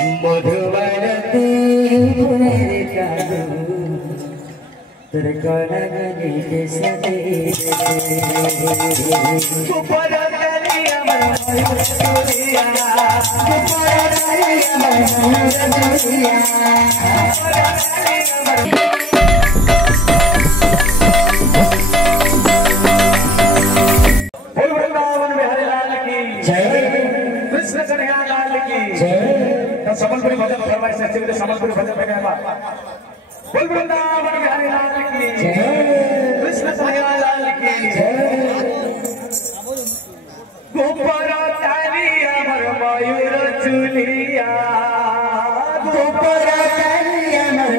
मधुवरती फुलेर काजू तोर कलगनी के सदे ऊपर डाली अमर मयूरिया ऊपर डाली अमर मयूरिया बोल वृंदावन बिहारी लाल की जय कृष्ण कन्हैया लाल की जय संबलपुरी भजन फरमाइश से संबलपुरी भजन में गया बोल वृंदावन बिहारी लाल की जय कृष्ण कन्हैया लाल की जय गोपर ताली अमर मयूर चुलिया गोपर ताली अमर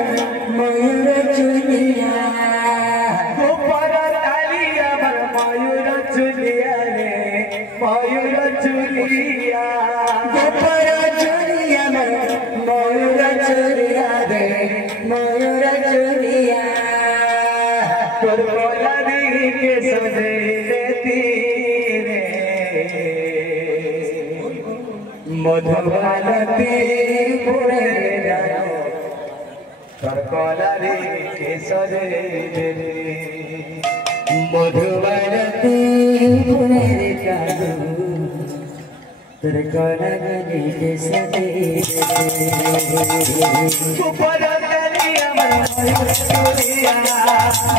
मयूर चुलिया गोपर ताली अमर मयूर चुलिया रे मयूर चुलिया गोपर चुलिया मयूर चुलिया रे मयूर चुलिया तोर कोलादी के सजे तीरे मधुवरती फुलेर काजू तोर कोलादी के सजे मधुवरती फुलेर काजू तोर कलगनी के सदे ऊपर डाली अमर मयूरिया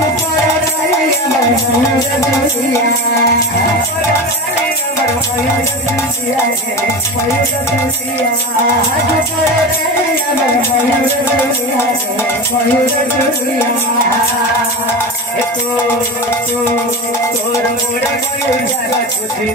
ऊपर डाली अमर मयूरिया ऊपर डाली अमर मयूरिया मयूरिया ऊपर डाली अमर मयूरिया मयूरिया तोर मोरे मयूरिया खुशी